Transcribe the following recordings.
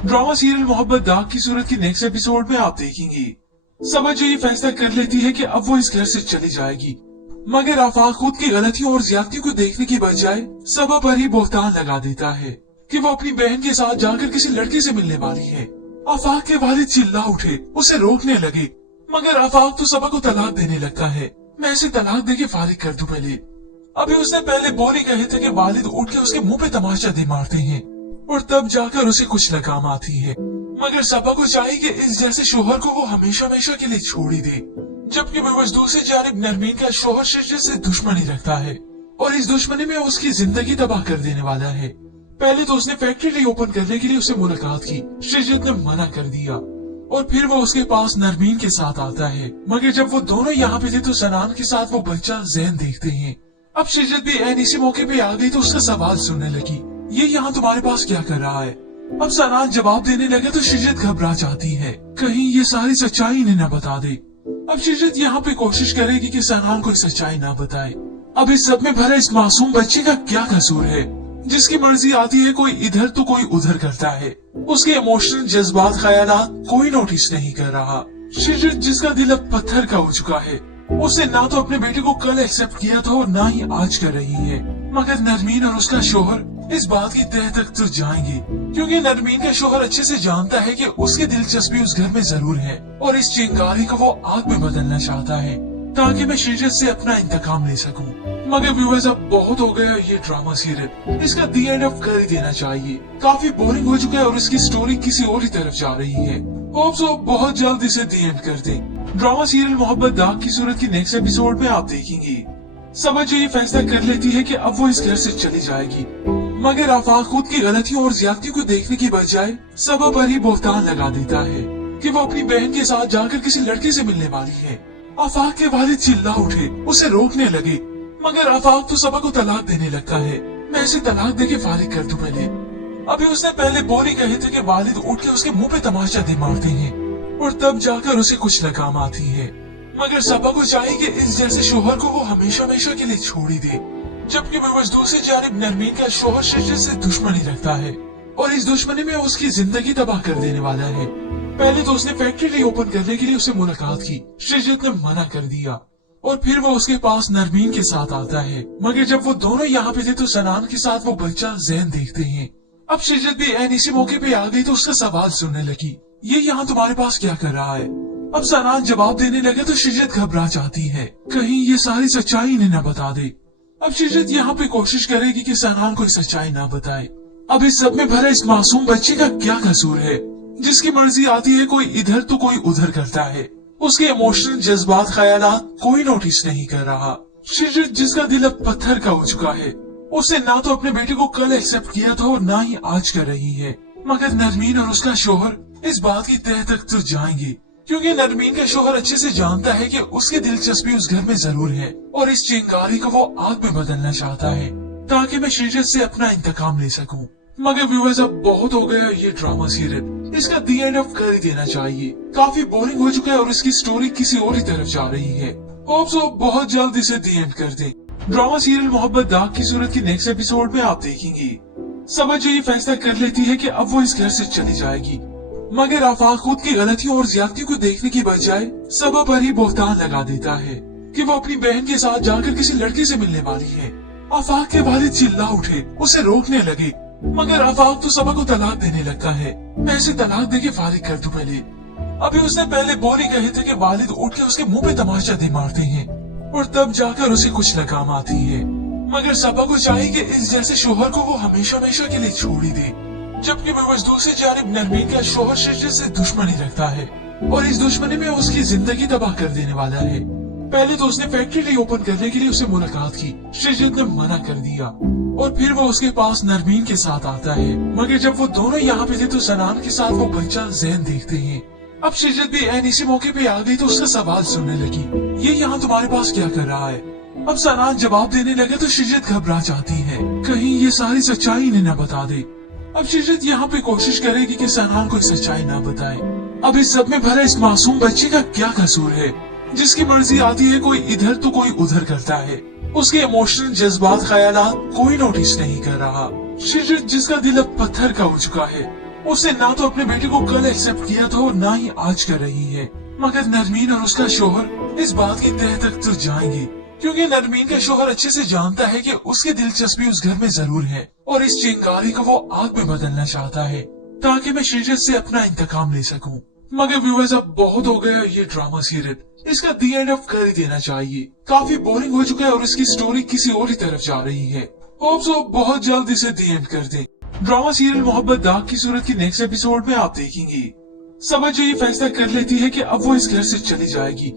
Drama serial मोहब्बत दाग की सूरत की नेक्स्ट एपिसोड में आप देखेंगे समझ जो ये फैसला कर लेती है कि अब वो इस घर से चली जाएगी, मगर आफाक खुद की गलतियों और ज्यादतियों को देखने की बजाय सबा पर ही बोहतान लगा देता है कि वो अपनी बहन के साथ जाकर किसी लड़के से मिलने वाली है। आफाक के वालिद चिल्ला उठे, उसे रोकने लगे, मगर आफाक तो सबा को तलाक देने लगता है। मैं इसे तलाक दे के फारिग कर दूं पहले। अभी उसने पहले बोली कहे थे कि वालिद उठ के उसके मुंह पे तमाचा दे मारते हैं और तब जाकर उसे कुछ लगाम आती है, मगर सबा को चाहिए कि इस जैसे शोहर को वो हमेशा हमेशा के लिए छोड़ ही दे। जबकि बेवस दूसरी जानिब नरमीन का शोहर शिजत से दुश्मनी रखता है और इस दुश्मनी में उसकी जिंदगी तबाह कर देने वाला है। पहले तो उसने फैक्ट्री रीओपन करने के लिए उससे मुलाकात की, शिजत ने मना कर दिया और फिर वो उसके पास नरमीन के साथ आता है, मगर जब वो दोनों यहाँ पे थे तो सनान के साथ वो बच्चा ज़ैन देखते हैं। अब शिजत भी ऐन इसी मौके पे आ गई तो उसका सवाल सुनने लगी, ये यहाँ तुम्हारे पास क्या कर रहा है? अब सनान जवाब देने लगे तो शिजत घबरा जाती है, कहीं ये सारी सच्चाई इन्हें न बता दे। अब शिजत यहाँ पे कोशिश करेगी कि सनान को सच्चाई ना बताए। अब इस सब में भरा इस मासूम बच्चे का क्या कसूर है जिसकी मर्जी आती है कोई इधर तो कोई उधर करता है। उसके इमोशनल जज्बात ख्यालात कोई नोटिस नहीं कर रहा। शिजत जिसका दिल अब पत्थर का हो चुका है, उसने ना तो अपने बेटे को कल एक्सेप्ट किया था और ना ही आज कर रही है, मगर नरमीन और उसका शोहर इस बात की तह तक तो जाएंगे, क्योंकि नरमीन का शोहर अच्छे से जानता है कि उसकी दिलचस्पी उस घर में जरूर है और इस चिंगारी को वो आग में बदलना चाहता है ताकि मैं शिजत से अपना इंतकाम ले सकूं। मगर व्यूअर्स अब बहुत हो गया ये ड्रामा सीरियल, इसका दी एंड ऑफ कर ही देना चाहिए। काफी बोरिंग हो चुका है और इसकी स्टोरी किसी और ही तरफ जा रही है। होप सो बहुत जल्द इसे दी एंड कर दे। ड्रामा सीरियल मोहब्बत दाग की सूरत की नेक्स्ट एपिसोड में आप देखेंगे समझ जो ये फैसला कर लेती है कि अब वो इस घर से चली जाएगी, मगर आफाक खुद की गलतियों और ज्यादतियों को देखने की बजाय सबा पर ही बोहतान लगा देता है कि वो अपनी बहन के साथ जाकर किसी लड़के से मिलने वाली है। आफाक के वालिद चिल्ला उठे, उसे रोकने लगे, मगर आफाक तो सबा को तलाक देने लगता है। मैं इसे तलाक दे के फारिग कर दूं पहले। अभी उसने पहले बोली कहे थे कि वालिद उठ के उसके मुंह पे तमाचा दे मारते हैं और तब जाकर उसे कुछ लगाम आती है, मगर सबा को चाहिए कि इस जैसे शोहर को वो हमेशा हमेशा के लिए छोड़ ही दे। जबकि बेवस दूसरी जानिब नरमीन का शोहर शिजत से दुश्मनी रखता है और इस दुश्मनी में उसकी जिंदगी तबाह कर देने वाला है। पहले तो उसने फैक्ट्री रीओपन करने के लिए उससे मुलाकात की, शिजत ने मना कर दिया और फिर वो उसके पास नरमीन के साथ आता है, मगर जब वो दोनों यहाँ पे थे तो सनान के साथ वो बच्चा ज़ैन देखते हैं। अब शिजत भी ऐन इसी मौके पे आ गई तो उसका सवाल सुनने लगी, ये यहाँ तुम्हारे पास क्या कर रहा है? अब सनान जवाब देने लगे तो शिजत घबरा जाती है, कहीं ये सारी सच्चाई इन्हें न बता दे। अब शिजत यहाँ पे कोशिश करेगी कि सनान को सच्चाई ना बताए। अब इस सब में भरा इस मासूम बच्चे का क्या कसूर है जिसकी मर्जी आती है कोई इधर तो कोई उधर करता है। उसके इमोशनल जज्बात ख्यालात कोई नोटिस नहीं कर रहा। शिजत जिसका दिल अब पत्थर का हो चुका है, उसने ना तो अपने बेटे को कल एक्सेप्ट किया था और ना ही आज कर रही है, मगर नरमीन और उसका शोहर इस बात की तह तक तो जाएंगे, क्योंकि नरमीन का शोहर अच्छे से जानता है कि उसकी दिलचस्पी उस घर में जरूर है और इस चिंगारी को वो आग में बदलना चाहता है ताकि मैं शिजत से अपना इंतकाम ले सकूं। मगर व्यूअर्स अब बहुत हो गया ये ड्रामा सीरियल, इसका दी एंड ऑफ कर ही देना चाहिए। काफी बोरिंग हो चुका है और इसकी स्टोरी किसी और ही तरफ जा रही है। होप सो बहुत जल्द इसे दी एंड कर दे। ड्रामा सीरियल मोहब्बत दाग की सूरत की नेक्स्ट एपिसोड में आप देखेंगे समझ जो ये फैसला कर लेती है कि अब वो इस घर से चली जाएगी, मगर आफाक खुद की गलतियों और ज्यादतियों को देखने की बजाय सबा पर ही बोहतान लगा देता है कि वो अपनी बहन के साथ जाकर किसी लड़के से मिलने वाली है। आफाक के वालिद चिल्ला उठे, उसे रोकने लगे, मगर आफाक तो सबा को तलाक देने लगता है। मैं इसे तलाक दे के फारिग कर दूं पहले। अभी उसने पहले बोली कहे थे कि वालिद उठ के उसके मुंह पे तमाचा दे मारते हैं और तब जाकर उसे कुछ लगाम आती है, मगर सबा को चाहिए कि इस जैसे शोहर को वो हमेशा हमेशा के लिए छोड़ ही दे। जबकि बेवस दूसरी जानिब नरमीन का शोहर शिजत से दुश्मनी रखता है और इस दुश्मनी में उसकी जिंदगी तबाह कर देने वाला है। पहले तो उसने फैक्ट्री रीओपन करने के लिए उससे मुलाकात की, शिजत ने मना कर दिया और फिर वो उसके पास नरमीन के साथ आता है, मगर जब वो दोनों यहाँ पे थे तो सनान के साथ वो बच्चा ज़ैन देखते हैं। अब शिजत भी ऐन इसी मौके पे आ गई तो उसका सवाल सुनने लगी, ये यहाँ तुम्हारे पास क्या कर रहा है? अब सनान जवाब देने लगे तो शिजत घबरा जाती है, कहीं ये सारी सच्चाई इन्हें न बता दे। अब शिजत यहाँ पे कोशिश करेगी कि सनान को सच्चाई ना बताए। अब इस सब में भरा इस मासूम बच्चे का क्या कसूर है जिसकी मर्जी आती है कोई इधर तो कोई उधर करता है। उसके इमोशनल जज्बात ख्यालात कोई नोटिस नहीं कर रहा। शिजत जिसका दिल अब पत्थर का हो चुका है, उसने ना तो अपने बेटे को कल एक्सेप्ट किया था और ना ही आज कर रही है। मगर नरमीन और उसका शोहर इस बात की तह तक तो जाएंगे, क्योंकि नरमीन का शोहर अच्छे से जानता है कि उसकी दिलचस्पी उस घर में जरूर है और इस चिंगारी को वो आग में बदलना चाहता है ताकि मैं शिरजत से अपना इंतकाम ले सकूं। मगर व्यूअर्स, अब बहुत हो गया ये ड्रामा सीरियल, इसका दी एंड ऑफ कर ही देना चाहिए। काफी बोरिंग हो चुका है और इसकी स्टोरी किसी और ही तरफ जा रही है। होप सो बहुत जल्द इसे दी एंड कर दें। ड्रामा सीरियल मोहब्बत दाग की सूरत की नेक्स्ट एपिसोड में आप देखेंगे समझ ये फैसला कर लेती है कि अब वो इस घर से चली जाएगी,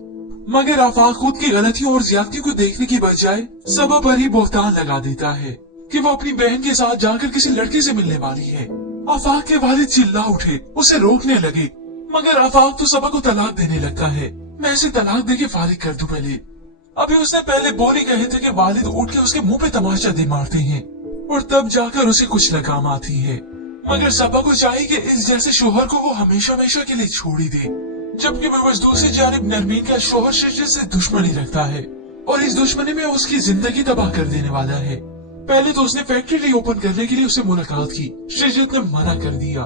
मगर आफाक खुद की गलतियों और ज्यादतियों को देखने की बजाय सबब पर ही बोहतान लगा देता है कि वो अपनी बहन के साथ जाकर किसी लड़के से मिलने वाली है। आफाक के वालिद चिल्ला उठे, उसे रोकने लगे, मगर आफाक तो सबा को तलाक देने लगता है। मैं इसे तलाक दे के फारिग कर दूं पहले। अभी उसने पहले बोल ही कहे थे कि वालिद उठ के उसके मुंह पे तमाशा दे मारते हैं और तब जाकर उसे कुछ लगाम आती है। मगर सबा को चाहिए कि इस जैसे शोहर को वो हमेशा हमेशा के लिए छोड़ ही दे। जबकि बस दूसरी जानिब नरमीन का शोहर शिरजत से दुश्मनी रखता है और इस दुश्मनी में उसकी जिंदगी तबाह कर देने वाला है। पहले तो उसने फैक्ट्री रीओपन करने के लिए उससे मुलाकात की, शिरजत ने मना कर दिया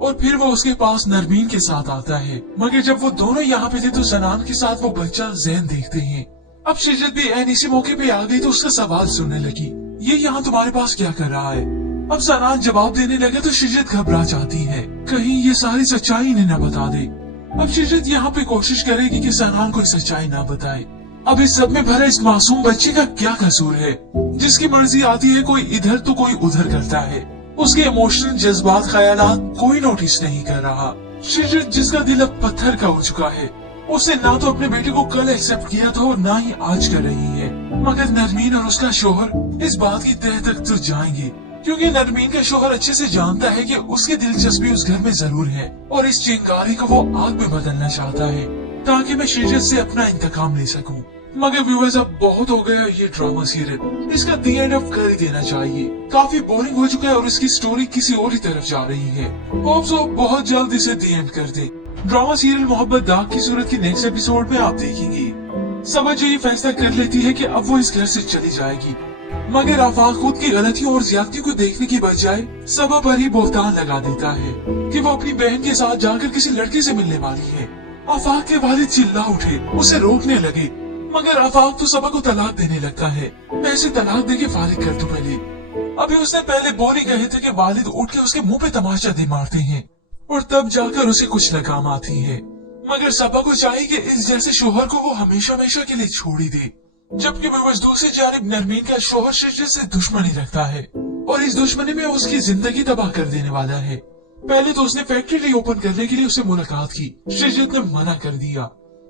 और फिर वो उसके पास नरमीन के साथ आता है। मगर जब वो दोनों यहाँ पे थे तो सनान के साथ वो बच्चा ज़ैन देखते हैं। अब शिरजत भी ऐन इसी मौके पे आ गई तो उसका सवाल सुनने लगी, ये यहाँ तुम्हारे पास क्या कर रहा है? अब सनान जवाब देने लगे तो शिरजत घबरा जाती है, कहीं ये सारी सच्चाई इन्हें न बता दे। अब शिरजत यहाँ पे कोशिश करेगी कि सनान को सच्चाई ना बताए। अब इस सब में भरा इस मासूम बच्चे का क्या कसूर है जिसकी मर्जी आती है कोई इधर तो कोई उधर करता है। उसके इमोशनल जज्बात ख्यालात कोई नोटिस नहीं कर रहा। शिरजत जिसका दिल अब पत्थर का हो चुका है, उसने ना तो अपने बेटे को कल एक्सेप्ट किया था और ना ही आज कर रही है। मगर नरमीन और उसका शोहर इस बात की तह तक तो जाएंगे, क्योंकि नरमीन का शोहर अच्छे से जानता है कि उसकी दिलचस्पी उस घर में जरूर है और इस चिंगारी को वो आग में बदलना चाहता है ताकि मैं शिरजत से अपना इंतकाम ले सकूं। मगर व्यूअर्स, अब बहुत हो गया ये ड्रामा सीरियल, इसका दी एंड ऑफ कर ही देना चाहिए। काफी बोरिंग हो चुका है और इसकी स्टोरी किसी और ही तरफ जा रही है। होप सो बहुत जल्द इसे दी एंड कर दें। ड्रामा सीरियल मोहब्बत दाग की सूरत की नेक्स्ट एपिसोड में आप देखेंगे समझ ये फैसला कर लेती है कि अब वो इस घर से चली जाएगी, मगर आफाक खुद की गलतियों और ज्यादतियों को देखने की बजाय सबब पर ही बोहतान लगा देता है कि वो अपनी बहन के साथ जाकर किसी लड़के से मिलने वाली है। आफाक के वालिद चिल्ला उठे, उसे रोकने लगे, मगर आफाक तो सबा को तलाक देने लगता है। मैं इसे तलाक दे के फारिग कर दूं पहले। अभी उसने पहले बोल ही कहे थे कि वालिद उठ के उसके मुंह पे तमाशा दे मारते हैं और तब जाकर उसे कुछ लगाम आती है। मगर सबा को चाहिए कि इस जैसे शोहर को वो हमेशा हमेशा के लिए छोड़ ही दे। जबकि बस दूसरी जानिब नरमीन का शोहर शिरजत से दुश्मनी रखता है और इस दुश्मनी में उसकी जिंदगी तबाह कर देने वाला है। पहले तो उसने फैक्ट्री रीओपन करने के लिए उससे मुलाकात की, शिरजत ने मना कर दिया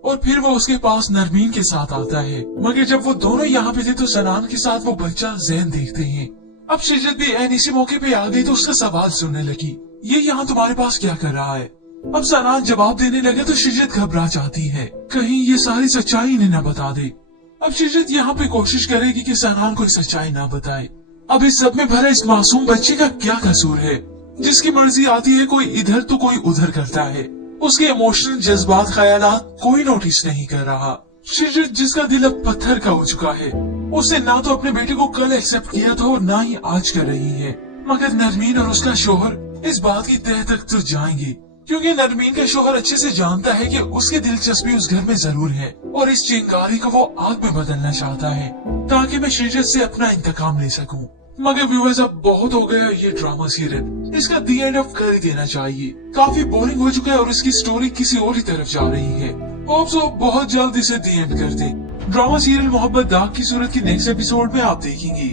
और फिर वो उसके पास नरमीन के साथ आता है। मगर जब वो दोनों यहाँ पे थे तो सनान के साथ वो बच्चा ज़ैन देखते हैं। अब शिरजत भी ऐन इसी मौके पे आ गई तो उसका सवाल सुनने लगी, ये यहाँ तुम्हारे पास क्या कर रहा है? अब सनान जवाब देने लगे तो शिरजत घबरा जाती है, कहीं ये सारी सच्चाई इन्हें न बता दे। अब शिरजत यहाँ पे कोशिश करेगी कि सनान को सच्चाई ना बताए। अब इस सब में भरा इस मासूम बच्चे का क्या कसूर है जिसकी मर्जी आती है कोई इधर तो कोई उधर करता है। उसके इमोशनल जज्बात ख्यालात कोई नोटिस नहीं कर रहा। शिरजत जिसका दिल अब पत्थर का हो चुका है, उसने ना तो अपने बेटे को कल एक्सेप्ट किया था और ना ही आज कर रही है। मगर नरमीन और उसका शोहर इस बात की तह तक तो जाएंगे, क्योंकि नरमीन का शोहर अच्छे से जानता है कि उसकी दिलचस्पी उस घर में जरूर है और इस चिंगारी को वो आग में बदलना चाहता है ताकि मैं शिरजत से अपना इंतकाम ले सकूं। मगर व्यूअर्स, अब बहुत हो गया ये ड्रामा सीरियल, इसका दी एंड ऑफ कर ही देना चाहिए। काफी बोरिंग हो चुका है और इसकी स्टोरी किसी और ही तरफ जा रही है। होप सो बहुत जल्द इसे दी एंड कर दें। ड्रामा सीरियल मोहब्बत दाग की सूरत की नेक्स्ट एपिसोड में आप देखेंगे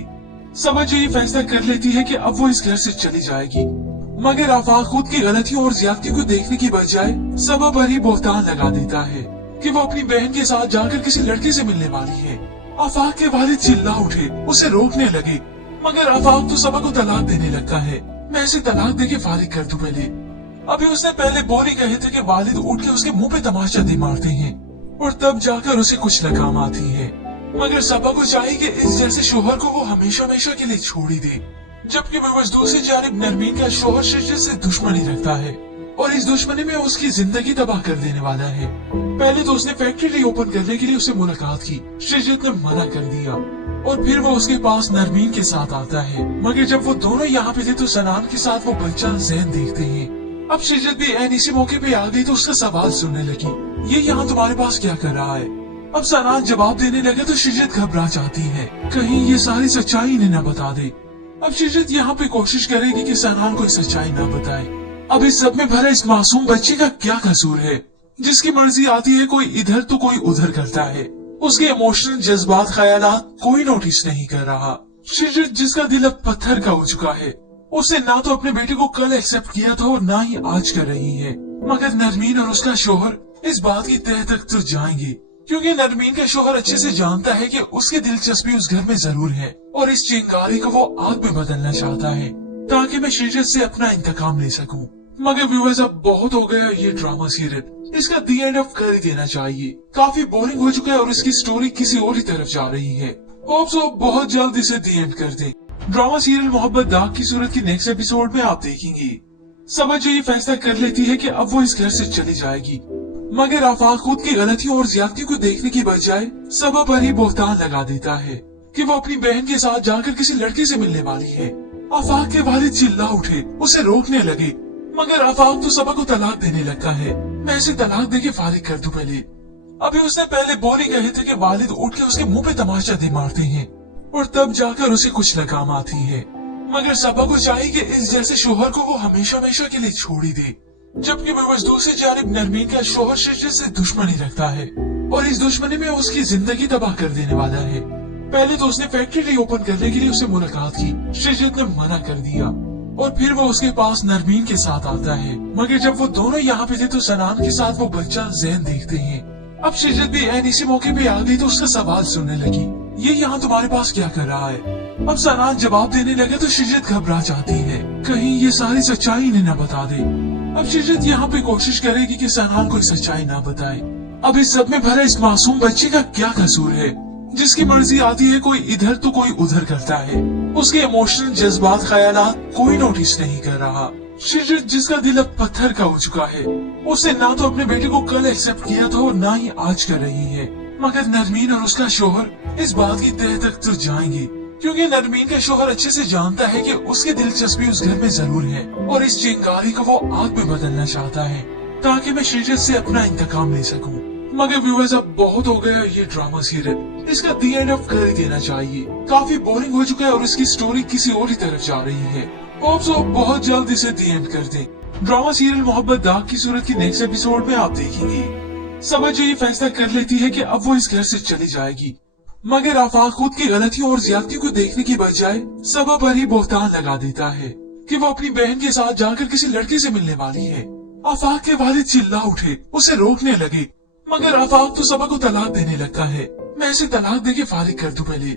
समझ ये फैसला कर लेती है कि अब वो इस घर से चली जाएगी, मगर आफाक खुद की गलतियों और ज्यादतियों को देखने की बजाय सबब पर ही बोहतान लगा देता है कि वो अपनी बहन के साथ जाकर किसी लड़के से मिलने वाली है। आफाक के वालिद चिल्ला उठे, उसे रोकने लगे, मगर आफाक तो सबा को तलाक देने लगता है। मैं इसे तलाक दे के फारिग कर दूं पहले। अभी उसने पहले बोल ही कहे थे कि वालिद उठ के उसके मुंह पे तमाशा दे मारते हैं और तब जाकर उसे कुछ लगाम आती है। मगर सबा को चाहिए कि इस जैसे शोहर को वो हमेशा हमेशा के लिए छोड़ ही दे। जबकि बस दूसरी जानिब नरमीन का शोहर शिरजत से दुश्मनी रखता है और इस दुश्मनी में उसकी जिंदगी तबाह कर देने वाला है। पहले तो उसने फैक्ट्री रीओपन करने के लिए उससे मुलाकात की, शिरजत ने मना कर दिया और फिर वो उसके पास नरमीन के साथ आता है। मगर जब वो दोनों यहाँ पे थे तो सनान के साथ वो बच्चा ज़ैन देखते हैं। अब शिजत भी ऐन इसी मौके पे आ गई तो उसका सवाल सुनने लगी, ये यहाँ तुम्हारे पास क्या कर रहा है? अब सनान जवाब देने लगे तो शिजत घबरा जाती है, कहीं ये सारी सच्चाई इन्हें न बता दे। अब शिजत यहाँ पे कोशिश करेगी कि सनान को सच्चाई न बताए। अब इस सब में भरा इस मासूम बच्चे का क्या कसूर है, जिसकी मर्जी आती है कोई इधर तो कोई उधर करता है। उसके इमोशनल जज्बात ख्यालात कोई नोटिस नहीं कर रहा। शिजत जिसका दिल अब पत्थर का हो चुका है, उसने ना तो अपने बेटे को कल एक्सेप्ट किया था और ना ही आज कर रही है। मगर नरमीन और उसका शोहर इस बात की तह तक तो जाएंगे, क्योंकि नरमीन का शोहर अच्छे से जानता है कि उसकी दिलचस्पी उस घर में जरूर है और इस चिंगारी को वो आग में बदलना चाहता है ताकि मैं शिजत से अपना इंतकाम ले सकूं। मगर व्यूअर्स अब बहुत हो गया ये ड्रामा सीरियल, इसका दी एंड ऑफ कर ही देना चाहिए। काफी बोरिंग हो चुका है और इसकी स्टोरी किसी और ही तरफ जा रही है। होप सो बहुत जल्द इसे दी एंड कर दें। ड्रामा सीरियल मोहब्बत दाग की सूरत की नेक्स्ट एपिसोड में आप देखेंगे समझ ये फैसला कर लेती है कि अब वो इस घर से चली जाएगी, मगर आफाक खुद की गलतियों और ज्यादतियों को देखने की बजाय सबब पर ही बोहतान लगा देता है कि वो अपनी बहन के साथ जाकर किसी लड़के से मिलने वाली है। आफाक के वालिद चिल्ला उठे, उसे रोकने लगे, मगर आफाक तो सबा को तलाक देने लगा है। मैं इसे तलाक देके फारिग कर दूं पहले। अभी उसने पहले बोल ही कहे थे कि वालिद उठ के उसके मुंह पे तमाचा दे मारते हैं और तब जाकर उसे कुछ लगाम आती है। मगर सबा को चाहिए कि इस जैसे शोहर को वो हमेशा हमेशा के लिए छोड़ ही दे, जबकि बस दूसरी जानिब नरमीन का शोहर शिजत से दुश्मनी रखता है और इस दुश्मनी में उसकी जिंदगी तबाह कर देने वाला है। पहले तो उसने फैक्ट्री रीओपन करने के लिए उससे मुलाकात की, शिजत ने मना कर दिया और फिर वो उसके पास नरमीन के साथ आता है। मगर जब वो दोनों यहाँ पे थे तो सनान के साथ वो बच्चा ज़ैन देखते हैं। अब शिजत भी ऐन इसी मौके पे आ गई तो उसका सवाल सुनने लगी, ये यहाँ तुम्हारे पास क्या कर रहा है? अब सनान जवाब देने लगे तो शिजत घबरा जाती है, कहीं ये सारी सच्चाई इन्हें न बता दे। अब शिजत यहाँ पे कोशिश करेगी कि सनान को सच्चाई न बताए। अब इस सब में भरा इस मासूम बच्चे का क्या कसूर है, जिसकी मर्जी आती है कोई इधर तो कोई उधर करता है। उसके इमोशनल जज्बात ख्यालात कोई नोटिस नहीं कर रहा। शिजत जिसका दिल अब पत्थर का हो चुका है, उसने ना तो अपने बेटे को कल एक्सेप्ट किया था और ना ही आज कर रही है। मगर नरमीन और उसका शोहर इस बात की तह तक तो जाएंगे, क्योंकि नरमीन का शोहर अच्छे से जानता है कि उसकी दिलचस्पी उस घर में जरूर है और इस चिंगारी को वो आग में बदलना चाहता है ताकि मैं शिजत से अपना इंतकाम ले सकूं। मगर व्यूअर्स अब बहुत हो गया ये ड्रामा सीरियल, इसका दी एंड ऑफ कर ही देना चाहिए। काफी बोरिंग हो चुका है और इसकी स्टोरी किसी और ही तरफ जा रही है। होप सो बहुत जल्द इसे दी एंड कर दें। ड्रामा सीरियल मोहब्बत दाग की सूरत की नेक्स्ट एपिसोड में आप देखेंगे समझ ये फैसला कर लेती है कि अब वो इस घर से चली जाएगी, मगर आफाक खुद की गलतियों और ज्यादतियों को देखने की बजाय सबब पर ही बोहतान लगा देता है कि वो अपनी बहन के साथ जाकर किसी लड़के से मिलने वाली है। आफाक के वालिद चिल्ला उठे, उसे रोकने लगे, मगर आफाक तो सबा को तलाक देने लगा है। मैं इसे तलाक देके फारिग कर दूं पहले।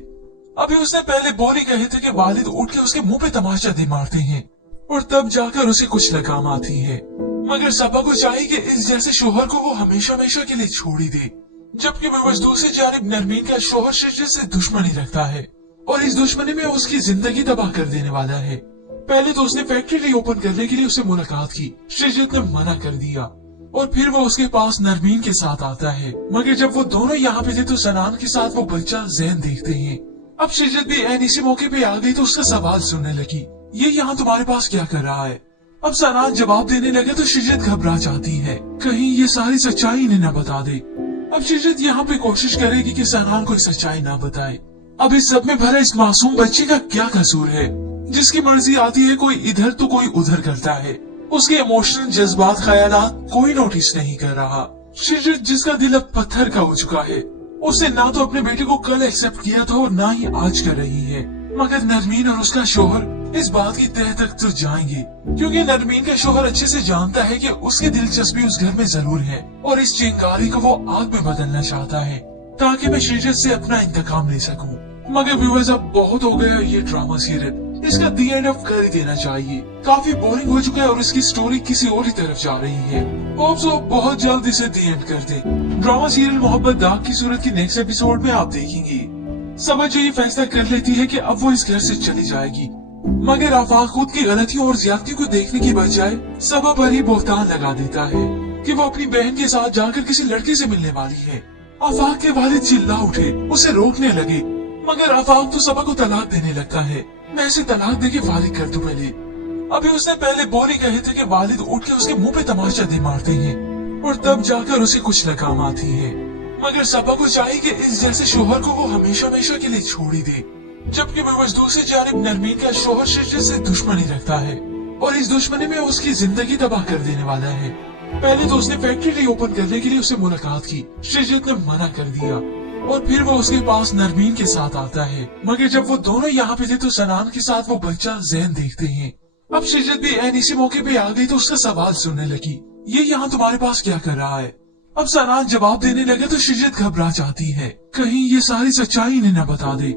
अभी उसने पहले बोल ही कहे थे कि वालिद उठ के उसके मुंह पे तमाचा दे मारते हैं और तब जाकर उसे कुछ लगाम आती है। मगर सबा को चाहिए कि इस जैसे शोहर को वो हमेशा हमेशा के लिए छोड़ ही दे, जबकि बस दूसरी जानिब नरमीन का शोहर शिजत से दुश्मनी रखता है और इस दुश्मनी में उसकी जिंदगी तबाह कर देने वाला है। पहले तो उसने फैक्ट्री रीओपन करने के लिए उससे मुलाकात की, शिजत ने मना कर दिया और फिर वो उसके पास नरमीन के साथ आता है। मगर जब वो दोनों यहाँ पे थे तो सनान के साथ वो बच्चा ज़ैन देखते हैं। अब शिजत भी ऐन इसी मौके पे आ गई तो उसका सवाल सुनने लगी, ये यहाँ तुम्हारे पास क्या कर रहा है? अब सनान जवाब देने लगे तो शिजत घबरा जाती है, कहीं ये सारी सच्चाई इन्हें न बता दे। अब शिजत यहाँ पे कोशिश करेगी कि सनान को सच्चाई न बताए। अब इस सब में भरा इस मासूम बच्चे का क्या कसूर है, जिसकी मर्जी आती है कोई इधर तो कोई उधर करता है। उसके इमोशनल जज्बात ख्यालात कोई नोटिस नहीं कर रहा। शिजत जिसका दिल अब पत्थर का हो चुका है, उसने ना तो अपने बेटे को कल एक्सेप्ट किया था और ना ही आज कर रही है। मगर नरमीन और उसका शोहर इस बात की तह तक तो जाएंगे, क्योंकि नरमीन का शोहर अच्छे से जानता है कि उसकी दिलचस्पी उस घर में जरूर है और इस चिंगारी को वो आग में बदलना चाहता है ताकि मैं शिजत से अपना इंतकाम ले सकूं। मगर व्यूअर्स अब बहुत हो गया ये ड्रामा सीरियल, इसका दी एंड ऑफ कर ही देना चाहिए। काफी बोरिंग हो चुका है और इसकी स्टोरी किसी और ही तरफ जा रही है। होप सो बहुत जल्द इसे दी एंड कर दें। ड्रामा सीरियल मोहब्बत दाग की सूरत की नेक्स्ट एपिसोड में आप देखेंगे समझ ये फैसला कर लेती है कि अब वो इस घर से चली जाएगी, मगर आफाक खुद की गलतियों और ज्यादतियों को देखने की बजाय सबब पर ही बोहतान लगा देता है कि वो अपनी बहन के साथ जाकर किसी लड़के से मिलने वाली है। आफाक के वालिद चिल्ला उठे, उसे रोकने लगे, मगर आफाक तो सबा को तलाक देने लगता है। मैं इसे तलाक देके फारिग कर दूं पहले। अभी उसने पहले बोल ही कहे थे कि वालिद उठ के उसके मुंह पे तमाचा दे मारते हैं और तब जाकर उसे कुछ लगाम आती है। मगर सबा को चाहिए कि इस जैसे शोहर को वो हमेशा हमेशा के लिए छोड़ ही दे। जबकि व्यूअर्स दूसरी जानिब नरमीन का शोहर शिजत से दुश्मनी रखता है और इस दुश्मनी में उसकी जिंदगी तबाह कर देने वाला है। पहले तो उसने फैक्ट्री रीओपन करने के लिए उससे मुलाकात की, शिजत ने मना कर दिया और फिर वो उसके पास नरमीन के साथ आता है। मगर जब वो दोनों यहाँ पे थे तो सनान के साथ वो बच्चा ज़ैन देखते हैं। अब शिजत भी ऐन इसी मौके पे आ गई तो उसका सवाल सुनने लगी, ये यहाँ तुम्हारे पास क्या कर रहा है? अब सनान जवाब देने लगे तो शिजत घबरा जाती है, कहीं ये सारी सच्चाई इन्हें न बता दे।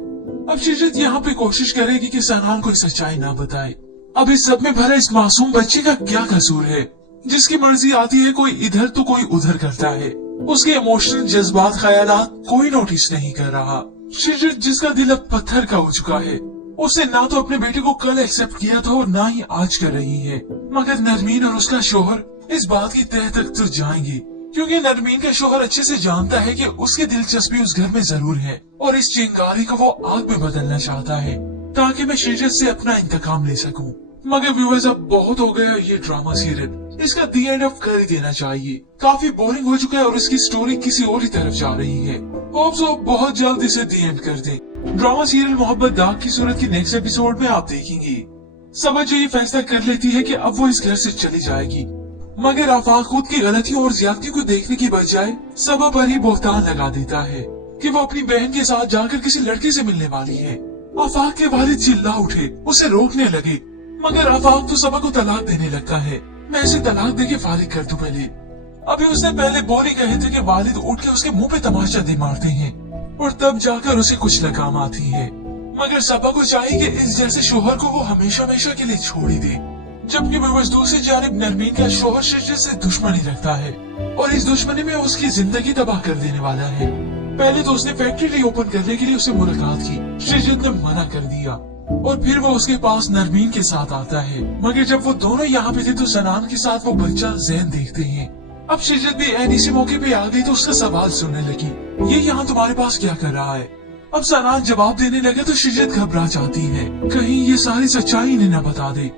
अब शिजत यहाँ पे कोशिश करेगी कि सनान को सच्चाई ना बताए। अब इस सब में भरा इस मासूम बच्चे का क्या कसूर है, जिसकी मर्जी आती है कोई इधर तो कोई उधर करता है। उसके इमोशनल जज्बात ख्यालात कोई नोटिस नहीं कर रहा। शिजत जिसका दिल अब पत्थर का हो चुका है, उसने ना तो अपने बेटे को कल एक्सेप्ट किया था और ना ही आज कर रही है। मगर नरमीन और उसका शोहर इस बात की तह तक तो जाएंगे, क्योंकि नरमीन का शोहर अच्छे से जानता है कि उसकी दिलचस्पी उस घर में जरूर है और इस चिंगारी को वो आग में बदलना चाहता है ताकि मैं शिजत से अपना इंतकाम ले सकूं। मगर व्यूअर्स अब बहुत हो गया ये ड्रामा सीरियल, इसका दी एंड ऑफ कर ही देना चाहिए। काफी बोरिंग हो चुका है और इसकी स्टोरी किसी और ही तरफ जा रही है। होप सो बहुत जल्द इसे दी एंड कर दें। ड्रामा सीरियल मोहब्बत दाग की सूरत की नेक्स्ट एपिसोड में आप देखेंगे समझ ये फैसला कर लेती है कि अब वो इस घर से चली जाएगी। मगर आफाक खुद की गलतियों और ज्यादतियों को देखने की बजाय सबा पर ही बोहतान लगा देता है कि वो अपनी बहन के साथ जाकर किसी लड़के से मिलने वाली है। आफाक के वालिद चिल्ला उठे, उसे रोकने लगे, मगर आफाक तो सबा को तलाक देने लगता है। मैं इसे तलाक देके फारिग कर दूं पहले। अभी उसने पहले बोल ही कहे थे कि वालिद उठ के उसके मुंह पे तमाचा दे मारते हैं और तब जाकर उसे कुछ लगाम आती है। मगर सबा को चाहिए कि इस जैसे शोहर को वो हमेशा हमेशा के लिए छोड़ ही दे। जबकि व्यूअर्स दूसरी जानिब नरमीन का शोहर शिजत से दुश्मनी रखता है और इस दुश्मनी में उसकी जिंदगी तबाह कर देने वाला है। पहले तो उसने फैक्ट्री रीओपन करने के लिए उससे मुलाकात की, शिजत ने मना कर दिया और फिर वो उसके पास नरमीन के साथ आता है। मगर जब वो दोनों यहाँ पे थे तो सनान के साथ वो बच्चा ज़ैन देखते हैं। अब शिजत भी ऐन इसी मौके पे आ गई तो उसका सवाल सुनने लगी, ये यहाँ तुम्हारे पास क्या कर रहा है? अब सनान जवाब देने लगे तो शिजत घबरा जाती है, कहीं ये सारी सच्चाई इन्हें न बता दे।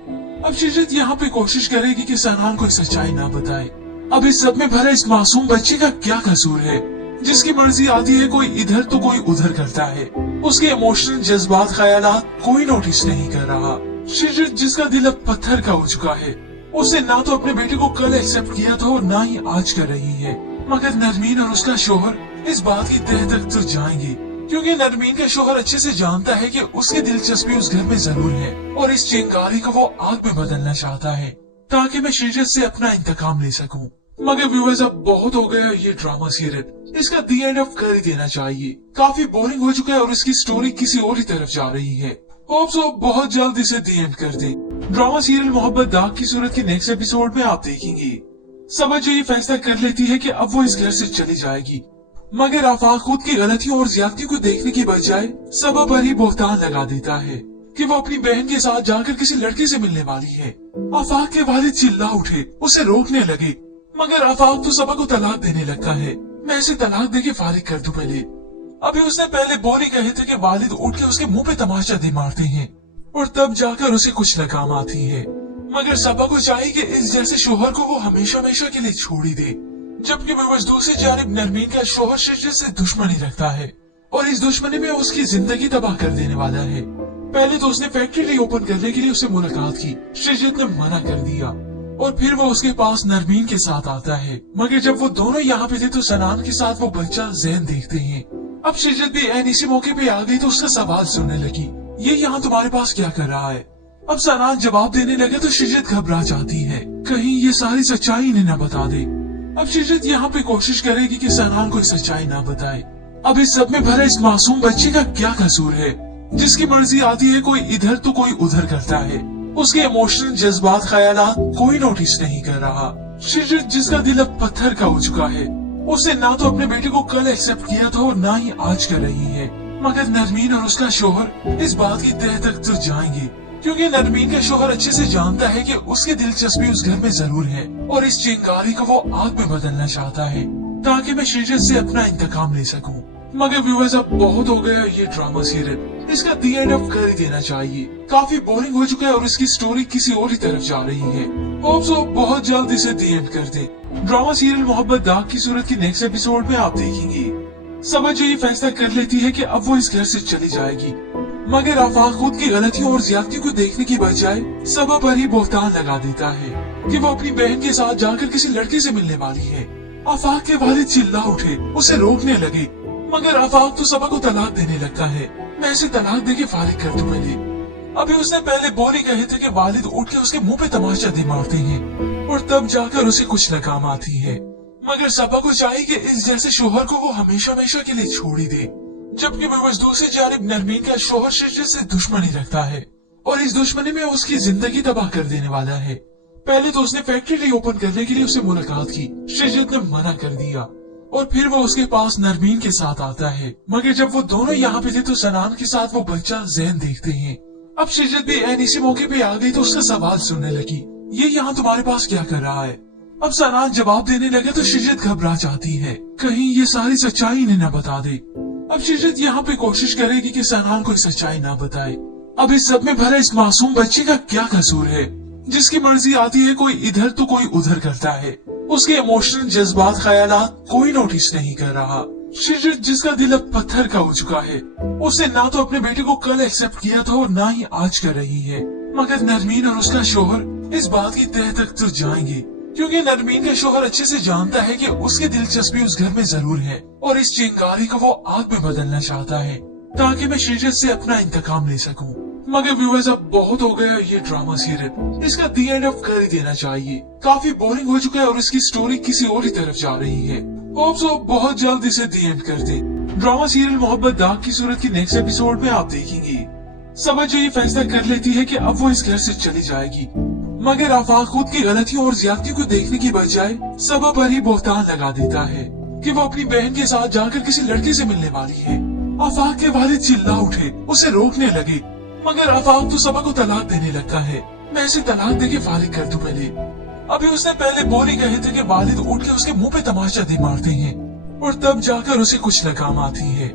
अब शिजत यहाँ पे कोशिश करेगी कि सनान को सच्चाई ना बताए। अब इस सब में भरा इस मासूम बच्चे का क्या कसूर है, जिसकी मर्जी आती है कोई इधर तो कोई उधर करता है। उसके इमोशनल जज्बात ख्यालात कोई नोटिस नहीं कर रहा। शिजत जिसका दिल अब पत्थर का हो चुका है, उसने ना तो अपने बेटे को कल एक्सेप्ट किया था और ना ही आज कर रही है। मगर नरमीन और उसका शोहर इस बात की तह तक तो जाएंगे, क्योंकि नरमीन का शोहर अच्छे से जानता है कि उसकी दिलचस्पी उस घर में जरूर है और इस चिंगारी को वो आग में बदलना चाहता है ताकि मैं शिजत से अपना इंतकाम ले सकूं। मगर व्यूअर्स अब बहुत हो गया ये ड्रामा सीरियल, इसका दी एंड ऑफ कर ही देना चाहिए। काफी बोरिंग हो चुका है और इसकी स्टोरी किसी और ही तरफ जा रही है। होप सो बहुत जल्द इसे दी एंड कर दें। ड्रामा सीरियल मोहब्बत दाग की सूरत के नेक्स्ट एपिसोड में आप देखेंगे समझ ये फैसला कर लेती है कि अब वो इस घर से चली जाएगी। मगर आफाक खुद की गलतियों और ज्यादतियों को देखने की बजाय सबा पर ही बोहतान लगा देता है कि वो अपनी बहन के साथ जाकर किसी लड़के से मिलने वाली है। आफाक के वालिद चिल्ला उठे, उसे रोकने लगे, मगर आफाक तो सबा को तलाक देने लगता है। मैं इसे तलाक देके फारिग कर दूं पहले। अभी उसने पहले बोल ही कहे थे कि वालिद उठ के उसके मुंह पे तमाचा दे मारते हैं और तब जाकर उसे कुछ लगाम आती है। मगर सबा को चाहिए कि इस जैसे शोहर को वो हमेशा हमेशा के लिए छोड़ ही दे। जबकि व्यूअर्स दूसरी जानिब नरमीन का शोहर शिजत से दुश्मनी रखता है और इस दुश्मनी में उसकी जिंदगी तबाह कर देने वाला है। पहले तो उसने फैक्ट्री रीओपन करने के लिए उससे मुलाकात की, शिजत ने मना कर दिया और फिर वो उसके पास नरमीन के साथ आता है। मगर जब वो दोनों यहाँ पे थे तो सनान के साथ वो बच्चा ज़ैन देखते हैं। अब शिजत भी ऐन इसी मौके पे आ गई तो उसका सवाल सुनने लगी, ये यहाँ तुम्हारे पास क्या कर रहा है? अब सनान जवाब देने लगे तो शिजत घबरा जाती है, कहीं ये सारी सच्चाई इन्हें न बता दे। अब शिजत यहाँ पे कोशिश करेगी कि सनान को सच्चाई ना बताए। अब इस सब में भरा इस मासूम बच्चे का क्या कसूर है, जिसकी मर्जी आती है कोई इधर तो कोई उधर करता है। उसके इमोशनल जज्बात ख्यालात कोई नोटिस नहीं कर रहा। शिजत जिसका दिल अब पत्थर का हो चुका है, उसने ना तो अपने बेटे को कल एक्सेप्ट किया था और ना ही आज कर रही है। मगर नरमीन और उसका शोहर इस बात की तह तक तो जाएंगे, क्योंकि नरमीन का शोहर अच्छे से जानता है कि उसकी दिलचस्पी उस घर में जरूर है और इस चिंगारी को वो आग में बदलना चाहता है ताकि मैं शिजत से अपना इंतकाम ले सकूं। मगर व्यूअर्स अब बहुत हो गया ये ड्रामा सीरियल, इसका दी एंड ऑफ कर ही देना चाहिए। काफी बोरिंग हो चुका है और इसकी स्टोरी किसी और ही तरफ जा रही है। होप सो बहुत जल्द इसे दी एंड कर दे। ड्रामा सीरियल मोहब्बत दाग की सूरत की नेक्स्ट एपिसोड में आप देखेंगे समझ ये फैसला कर लेती है कि अब वो इस घर से चली जाएगी, मगर आफाक खुद की गलतियों और ज्यादतियों को देखने की बजाय सबा पर ही बोहतान लगा देता है कि वो अपनी बहन के साथ जाकर किसी लड़के से मिलने वाली है। आफाक के वालिद चिल्ला उठे, उसे रोकने लगे, मगर आफाक तो सबा को तलाक देने लगता है। मैं इसे तलाक दे के फारिग कर दूं पहले। अभी उसने पहले बोली कहे थे कि वालिद उठ के उसके मुंह पे तमाचा दे मारते हैं और तब जाकर उसे कुछ लगाम आती है। मगर सबा को चाहिए कि इस जैसे शोहर को वो हमेशा हमेशा के लिए छोड़ ही दे, जबकि व्यूअर्स दूसरी जानिब नरमीन का शोहर शिजत से दुश्मनी रखता है और इस दुश्मनी में उसकी जिंदगी तबाह कर देने वाला है। पहले तो उसने फैक्ट्री रीओपन करने के लिए उससे मुलाकात की, शिजत ने मना कर दिया और फिर वो उसके पास नरमीन के साथ आता है। मगर जब वो दोनों यहाँ पे थे तो सनान के साथ वो बच्चा ज़ैन देखते हैं। अब शिजत भी ऐन इसी मौके पे आ गई तो उसका सवाल सुनने लगी, ये यहाँ तुम्हारे पास क्या कर रहा है? अब सनान जवाब देने लगे तो शिजत घबरा जाती है, कहीं ये सारी सच्चाई इन्हें न बता दे। अब शिजत यहाँ पे कोशिश करेगी कि सनान को सच्चाई ना बताए। अब इस सब में भरा इस मासूम बच्चे का क्या कसूर है, जिसकी मर्जी आती है कोई इधर तो कोई उधर करता है। उसके इमोशनल जज्बात ख्यालात कोई नोटिस नहीं कर रहा। शिजत जिसका दिल अब पत्थर का हो चुका है, उसने ना तो अपने बेटे को कल एक्सेप्ट किया था और ना ही आज कर रही है। मगर नरमीन और उसका शोहर इस बात की तह तक तो जाएंगे, क्योंकि नरमीन का शोहर अच्छे से जानता है कि उसकी दिलचस्पी उस घर में जरूर है और इस चिंगारी को वो आग में बदलना चाहता है ताकि मैं शिजत से अपना इंतकाम ले सकूं। मगर व्यूअर्स अब बहुत हो गया ये ड्रामा सीरियल, इसका दी एंड ऑफ कर ही देना चाहिए। काफी बोरिंग हो चुका है और इसकी स्टोरी किसी और ही तरफ जा रही है। होप सो बहुत जल्द इसे दी एंड कर दे। ड्रामा सीरियल मोहब्बत दाग की सूरत की नेक्स्ट एपिसोड में आप देखेंगे समझ ये फैसला कर लेती है कि अब वो इस घर से चली जाएगी, मगर आफाक खुद की गलतियों और ज्यादतियों को देखने की बजाय सबा पर ही बोहतान लगा देता है कि वो अपनी बहन के साथ जाकर किसी लड़के से मिलने वाली है। आफाक के वालिद चिल्ला उठे, उसे रोकने लगे, मगर आफाक तो सबा को तलाक देने लगता है। मैं इसे तलाक दे के फारिग कर दूं पहले। अभी उसने पहले बोली कहे थे कि वालिद उठ के उसके मुंह पे तमाचा दे मारते हैं और तब जाकर उसे कुछ लगाम आती है।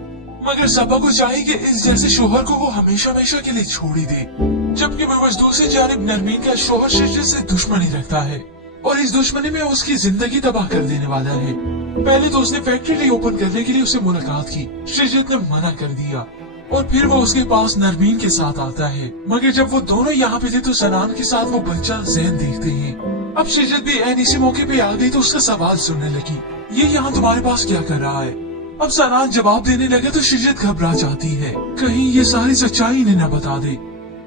मगर सबा को चाहिए कि इस जैसे शोहर को वो हमेशा हमेशा के लिए छोड़ ही दे, जबकि व्यूअर्स दूसरी जानिब नरमीन का शोहर शिजत से दुश्मनी रखता है और इस दुश्मनी में उसकी जिंदगी तबाह कर देने वाला है। पहले तो उसने फैक्ट्री रीओपन करने के लिए उससे मुलाकात की, शिजत ने मना कर दिया और फिर वो उसके पास नरमीन के साथ आता है। मगर जब वो दोनों यहाँ पे थे तो सनान के साथ वो बच्चा ज़ैन देखते हैं। अब शिजत भी ऐन इसी मौके पे आ गई तो उसका सवाल सुनने लगी, ये यहाँ तुम्हारे पास क्या कर रहा है? अब सनान जवाब देने लगे तो शिजत घबरा जाती है, कहीं ये सारी सच्चाई इन्हें न बता दे।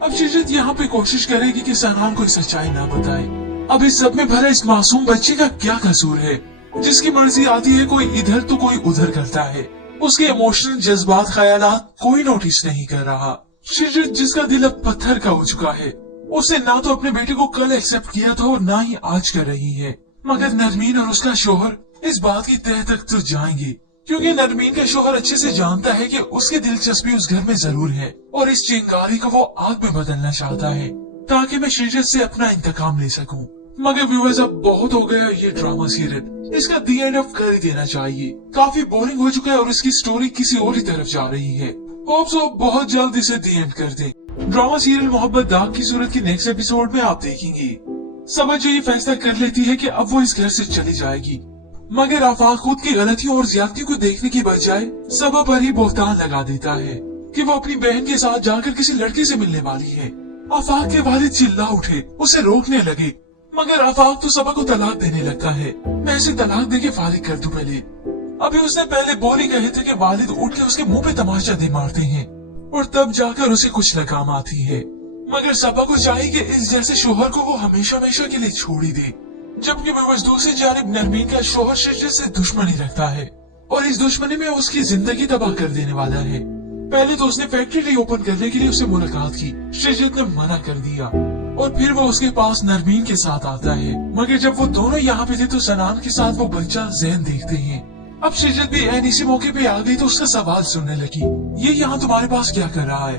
अब शिजत यहाँ पे कोशिश करेगी कि सनान को सच्चाई ना बताए। अब इस सब में भरा इस मासूम बच्चे का क्या कसूर है, जिसकी मर्जी आती है कोई इधर तो कोई उधर करता है। उसके इमोशनल जज्बात ख्यालात कोई नोटिस नहीं कर रहा। शिजत जिसका दिल अब पत्थर का हो चुका है, उसने ना तो अपने बेटे को कल एक्सेप्ट किया था और ना ही आज कर रही है। मगर नरमीन और उसका शोहर इस बात की तह तक तो जाएंगे, क्योंकि नरमीन का शोहर अच्छे से जानता है कि उसकी दिलचस्पी उस घर में जरूर है और इस चिंगारी को वो आग में बदलना चाहता है ताकि मैं शिजत से अपना इंतकाम ले सकूं। मगर व्यूअर्स अब बहुत हो गया ये ड्रामा सीरियल, इसका दी एंड ऑफ कर ही देना चाहिए। काफी बोरिंग हो चुका है और इसकी स्टोरी किसी और ही तरफ जा रही है। होप सो बहुत जल्द इसे दी एंड कर दे। ड्रामा सीरियल मोहब्बत दाग की सूरत की नेक्स्ट एपिसोड में आप देखेंगे समझ ये फैसला कर लेती है कि अब वो इस घर से चली जाएगी, मगर आफाक खुद की गलतियों और ज्यादतियों को देखने की बजाय सबा पर ही बोहतान लगा देता है कि वो अपनी बहन के साथ जाकर किसी लड़के से मिलने वाली है। आफाक के वालिद चिल्ला उठे, उसे रोकने लगे, मगर आफाक तो सबा को तलाक देने लगता है। मैं इसे तलाक दे के फारिग कर दूं पहले। अभी उसने पहले बोली कहे थे कि वालिद उठ के उसके मुंह पे तमाचा दे मारते हैं और तब जाकर उसे कुछ लगाम आती है। मगर सबा को चाहिए कि इस जैसे शोहर को वो हमेशा हमेशा के लिए छोड़ ही दे, जबकि व्यूअर्स दूसरी जानिब नरमीन का शोहर शिजत से दुश्मनी रखता है और इस दुश्मनी में उसकी जिंदगी तबाह कर देने वाला है। पहले तो उसने फैक्ट्री रीओपन करने के लिए उससे मुलाकात की, शिजत ने मना कर दिया और फिर वो उसके पास नरमीन के साथ आता है। मगर जब वो दोनों यहाँ पे थे तो सनान के साथ वो बच्चा ज़ैन देखते हैं। अब शिजत भी ऐन इसी मौके पे आ गई तो उसका सवाल सुनने लगी, ये यहाँ तुम्हारे पास क्या कर रहा है?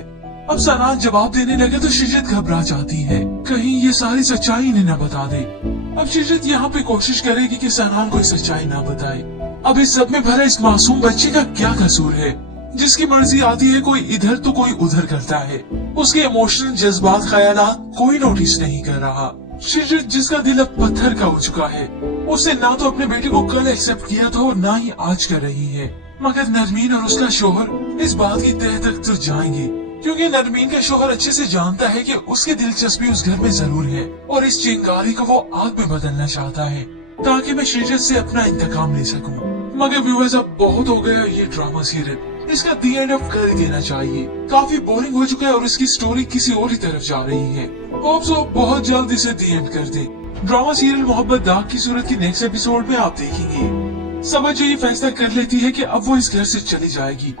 अब सनान जवाब देने लगे तो शिजत घबरा जाती है, कहीं ये सारी सच्चाई इन्हें न बता दे। अब शिजत यहाँ पे कोशिश करेगी कि सनान को सच्चाई ना बताए। अब इस सब में भरा इस मासूम बच्चे का क्या कसूर है, जिसकी मर्जी आती है कोई इधर तो कोई उधर करता है। उसके इमोशनल जज्बात ख्यालात कोई नोटिस नहीं कर रहा। शिजत जिसका दिल अब पत्थर का हो चुका है, उसने ना तो अपने बेटे को कल एक्सेप्ट किया था और ना ही आज कर रही है। मगर नरमीन और उसका शोहर इस बात की तह तक तो जाएंगे, क्योंकि नरमीन का शोहर अच्छे से जानता है कि उसकी दिलचस्पी उस घर में जरूर है और इस चिंगारी को वो आग में बदलना चाहता है ताकि मैं शिजत से अपना इंतकाम ले सकूं। मगर व्यूअर्स अब बहुत हो गया ये ड्रामा सीरियल, इसका दी एंड ऑफ कर ही देना चाहिए। काफी बोरिंग हो चुका है और इसकी स्टोरी किसी और ही तरफ जा रही है। होप सो बहुत जल्द इसे दी एंड कर दे। ड्रामा सीरियल मोहब्बत दाग की सूरत की नेक्स्ट एपिसोड में आप देखेंगे समझ ये फैसला कर लेती है कि अब वो इस घर से चली जाएगी,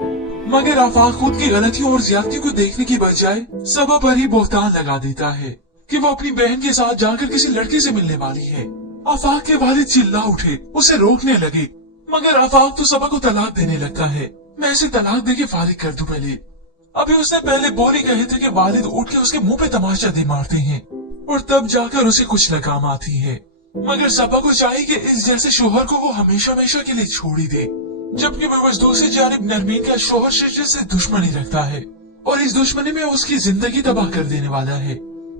मगर आफाक खुद की गलतियों और ज्यादतियों को देखने की बजाय सबा पर ही बोहतान लगा देता है कि वो अपनी बहन के साथ जाकर किसी लड़के से मिलने वाली है। आफाक के वालिद चिल्ला उठे, उसे रोकने लगे, मगर आफाक तो सबा को तलाक देने लगता है। मैं इसे तलाक दे के फारिग कर दूं पहले। अभी उसने पहले बोली कहे थे कि वालिद उठ के उसके मुंह पे तमाचा दे मारते हैं और तब जाकर उसे कुछ लगाम आती है। मगर सबा को चाहिए कि इस जैसे शोहर को वो हमेशा हमेशा के लिए छोड़ ही दे। जबकि मैं दूसरी जानिब नरमीन का शोहर शिजत से दुश्मनी रखता है और इस दुश्मनी में उसकी जिंदगी तबाह कर देने वाला है।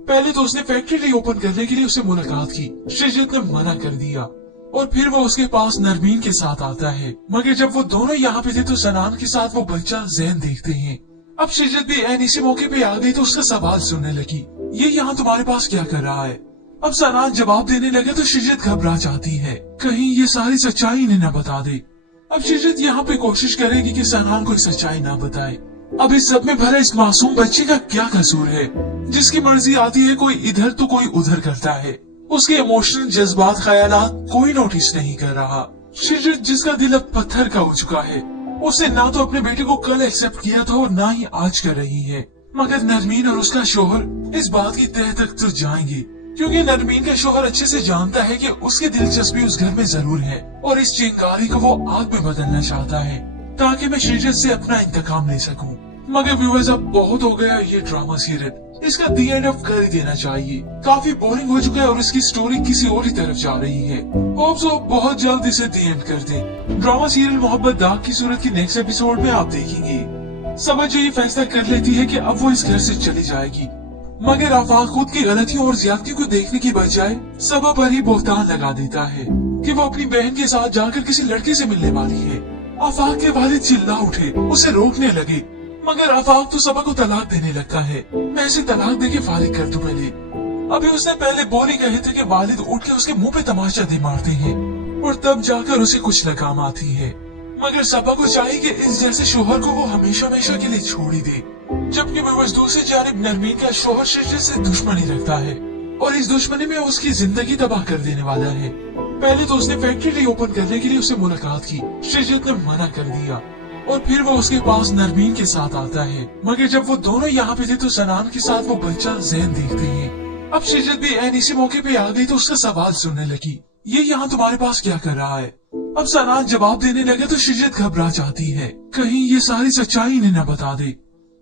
पहले तो उसने फैक्ट्री रीओपन करने के लिए उससे मुलाकात की, शिजत ने मना कर दिया और फिर वो उसके पास नरमीन के साथ आता है। मगर जब वो दोनों यहाँ पे थे तो सनान के साथ वो बच्चा ज़ैन देखते हैं। अब शिजत भी ऐन इसी मौके पे आ गई तो उसका सवाल सुनने लगी, ये यहाँ तुम्हारे पास क्या कर रहा है। अब सनान जवाब देने लगे तो शिजत घबरा जाती है, कहीं ये सारी सच्चाई इन्हें न बता दे। अब शिजत यहाँ पे कोशिश करेगी कि सनान को सच्चाई ना बताए। अब इस सब में भरा इस मासूम बच्चे का क्या कसूर है, जिसकी मर्जी आती है कोई इधर तो कोई उधर करता है। उसके इमोशनल जज्बात ख्यालात कोई नोटिस नहीं कर रहा। शिजत जिसका दिल अब पत्थर का हो चुका है, उसने ना तो अपने बेटे को कल एक्सेप्ट किया था और ना ही आज कर रही है। मगर नरमीन और उसका शोहर इस बात की तह तक तो जाएंगे, क्योंकि नरमीन का शोहर अच्छे से जानता है कि उसकी दिलचस्पी उस घर में जरूर है और इस चिंगारी को वो आग में बदलना चाहता है ताकि मैं शिजत से अपना इंतकाम ले सकूं। मगर व्यूअर्स अब बहुत हो गया ये ड्रामा सीरियल, इसका दी एंड ऑफ कर ही देना चाहिए। काफी बोरिंग हो चुका है और इसकी स्टोरी किसी और ही तरफ जा रही है। होप सो बहुत जल्द इसे दी एंड कर दे। ड्रामा सीरियल मोहब्बत दाग की सूरत की नेक्स्ट एपिसोड में आप देखेंगे समझ ये फैसला कर लेती है कि अब वो इस घर से चली जाएगी, मगर आफाक खुद की गलतियों और ज्यादतियों को देखने की बजाय सबा पर ही बोहतान लगा देता है कि वो अपनी बहन के साथ जाकर किसी लड़के से मिलने वाली है। आफाक के वालिद चिल्ला उठे, उसे रोकने लगे, मगर आफाक तो सबा को तलाक देने लगता है। मैं इसे तलाक दे के फारिग कर दूं पहले। अभी उसने पहले बोली कहे थे कि वालिद उठ के उसके मुंह पे तमाचा दे मारते हैं और तब जाकर उसे कुछ लगाम आती है। मगर सबा को चाहिए कि इस जैसे शोहर को वो हमेशा हमेशा के लिए छोड़ ही दे। जबकि मैं दूसरी जानिब नरमीन का शोहर शिजत से दुश्मनी रखता है और इस दुश्मनी में उसकी जिंदगी तबाह कर देने वाला है। पहले तो उसने फैक्ट्री रीओपन करने के लिए उससे मुलाकात की, शिजत ने मना कर दिया और फिर वो उसके पास नरमीन के साथ आता है। मगर जब वो दोनों यहाँ पे थे तो सनान के साथ वो बच्चा ज़ैन देखते हैं। अब शिजत भी ऐन इसी मौके पे आ गई तो उसका सवाल सुनने लगी, ये यहाँ तुम्हारे पास क्या कर रहा है। अब सनान जवाब देने लगे तो शिजत घबरा जाती है, कहीं ये सारी सच्चाई इन्हें न बता दे।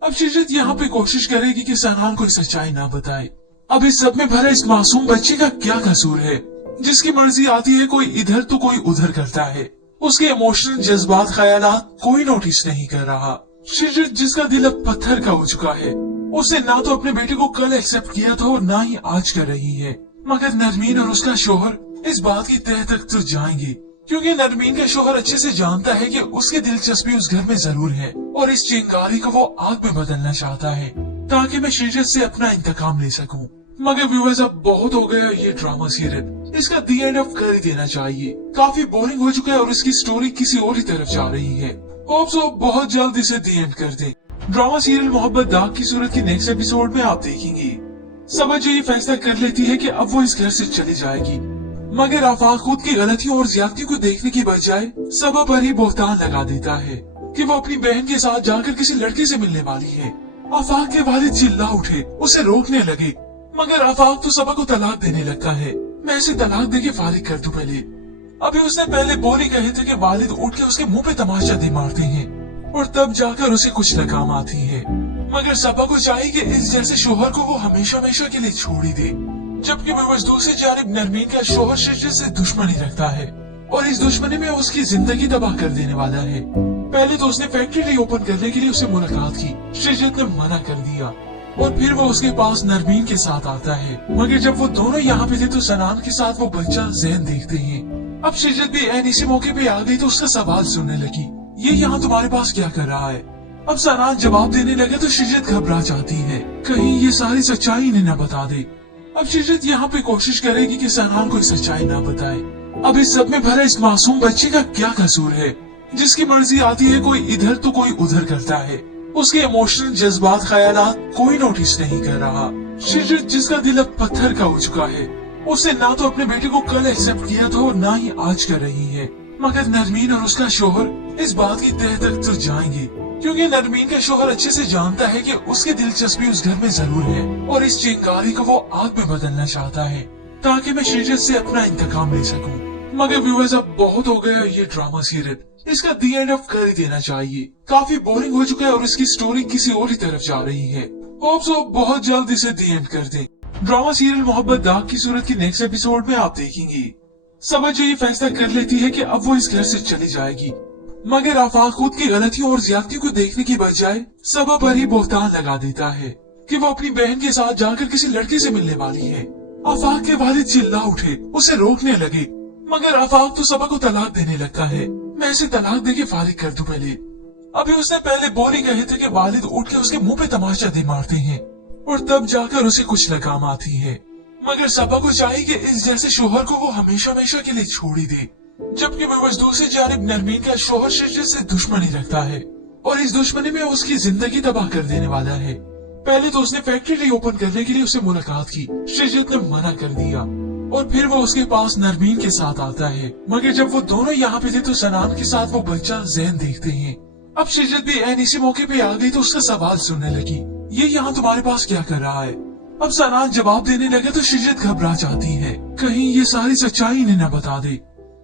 अब शिजत यहाँ पे कोशिश करेगी कि सनान को सच्चाई ना बताए। अब इस सब में भरा इस मासूम बच्चे का क्या कसूर है, जिसकी मर्जी आती है कोई इधर तो कोई उधर करता है। उसके इमोशनल जज्बात ख्यालात कोई नोटिस नहीं कर रहा। शिजत जिसका दिल अब पत्थर का हो चुका है, उसने ना तो अपने बेटे को कल एक्सेप्ट किया था और ना ही आज कर रही है। मगर नरमीन और उसका शोहर इस बात की तह तक तो जाएंगे, क्योंकि नरमीन का शोहर अच्छे से जानता है कि उसकी दिलचस्पी उस घर में जरूर है और इस चिंगारी को वो आग में बदलना चाहता है ताकि मैं शिजत से अपना इंतकाम ले सकूं। मगर व्यूअर्स अब बहुत हो गया ये ड्रामा सीरियल, इसका दी एंड ऑफ कर ही देना चाहिए। काफी बोरिंग हो चुका है और इसकी स्टोरी किसी और ही तरफ जा रही है। होप सो बहुत जल्द इसे दी एंड कर दे। ड्रामा सीरियल मोहब्बत दाग की सूरत की नेक्स्ट एपिसोड में आप देखेंगे समझ ये फैसला कर लेती है कि अब वो इस घर से चली जाएगी, मगर आफाक खुद की गलतियों और ज्यादतियों को देखने की बजाय सबा पर ही बोहतान लगा देता है कि वो अपनी बहन के साथ जाकर किसी लड़के से मिलने वाली है। आफाक के वालिद चिल्ला उठे, उसे रोकने लगे, मगर आफाक तो सबा को तलाक देने लगता है। मैं इसे तलाक दे के फारिग कर दूं पहले। अभी उसने पहले बोली कहे थे कि वालिद उठ के उसके मुंह पे तमाचा दे मारते हैं और तब जाकर उसे कुछ लगाम आती है। मगर सबा को चाहिए कि इस जैसे शोहर को वो हमेशा हमेशा के लिए छोड़ ही दे। जबकि मैं दूसरी जानिब नरमीन का शोहर शिजत से दुश्मनी रखता है और इस दुश्मनी में उसकी जिंदगी तबाह कर देने वाला है। पहले तो उसने फैक्ट्री रीओपन करने के लिए उससे मुलाकात की। शिजत ने मना कर दिया और फिर वो उसके पास नरमीन के साथ आता है। मगर जब वो दोनों यहाँ पे थे तो सनान के साथ वो बच्चा ज़ैन देखते हैं। अब शिजत भी ऐन इसी मौके पे आ गई तो उसका सवाल सुनने लगी, ये यहाँ तुम्हारे पास क्या कर रहा है? अब सनान जवाब देने लगे तो शिजत घबरा जाती है, कहीं ये सारी सच्चाई इन्हें न बता दे। अब शिजत यहाँ पे कोशिश करेगी कि सनान को सच्चाई ना बताए। अब इस सब में भरा इस मासूम बच्चे का क्या कसूर है, जिसकी मर्जी आती है कोई इधर तो कोई उधर करता है। उसके इमोशनल जज्बात ख्यालात कोई नोटिस नहीं कर रहा। शिजत जिसका दिल अब पत्थर का हो चुका है, उसने ना तो अपने बेटे को कल एक्सेप्ट किया था और ना ही आज कर रही है। मगर नरमीन और उसका शोहर इस बात की तह तक तो जाएंगे, क्योंकि नरमीन का शोहर अच्छे से जानता है कि उसकी दिलचस्पी उस घर में जरूर है और इस चिंगारी को वो आग में बदलना चाहता है ताकि मैं शिजत से अपना इंतकाम ले सकूं। मगर व्यूअर्स अब बहुत हो गया ये ड्रामा सीरियल, इसका दी एंड ऑफ कर ही देना चाहिए। काफी बोरिंग हो चुका है और इसकी स्टोरी किसी और ही तरफ जा रही है। होप सो बहुत जल्द इसे दी एंड कर दें। ड्रामा सीरियल मोहब्बत दाग की सूरत की नेक्स्ट एपिसोड में आप देखेंगे समझ ये फैसला कर लेती है कि अब वो इस घर से चली जाएगी। मगर आफाक खुद की गलतियों और ज्यादतियों को देखने की बजाय सबब पर ही बोहतान लगा देता है कि वो अपनी बहन के साथ जाकर किसी लड़के से मिलने वाली है। आफाक के वालिद चिल्ला उठे, उसे रोकने लगे, मगर आफाक तो सबा को तलाक देने लगता है। मैं इसे तलाक देके फारिग कर दूं पहले। अभी उसने पहले बोल ही कहे थे कि वालिद उठ के उसके मुंह पे तमाचा दे मारते हैं और तब जाकर उसे कुछ लगाम आती है। मगर सबा को चाहिए कि इस जैसे शोहर को वो हमेशा हमेशा के लिए छोड़ ही दे। जबकि मैं दूसरी जानिब नरमीन का शोहर शिजत से दुश्मनी रखता है और इस दुश्मनी में उसकी जिंदगी तबाह कर देने वाला है। पहले तो उसने फैक्ट्री रीओपन करने के लिए उससे मुलाकात की। शिजत ने मना कर दिया और फिर वो उसके पास नरमीन के साथ आता है। मगर जब वो दोनों यहाँ पे थे तो सनान के साथ वो बच्चा ज़ैन देखते हैं। अब शिजत भी ऐन इसी मौके पे आ गई तो उसका सवाल सुनने लगी, ये यहाँ तुम्हारे पास क्या कर रहा है? अब सनान जवाब देने लगे तो शिजत घबरा जाती है, कहीं ये सारी सच्चाई इन्हें न बता दे।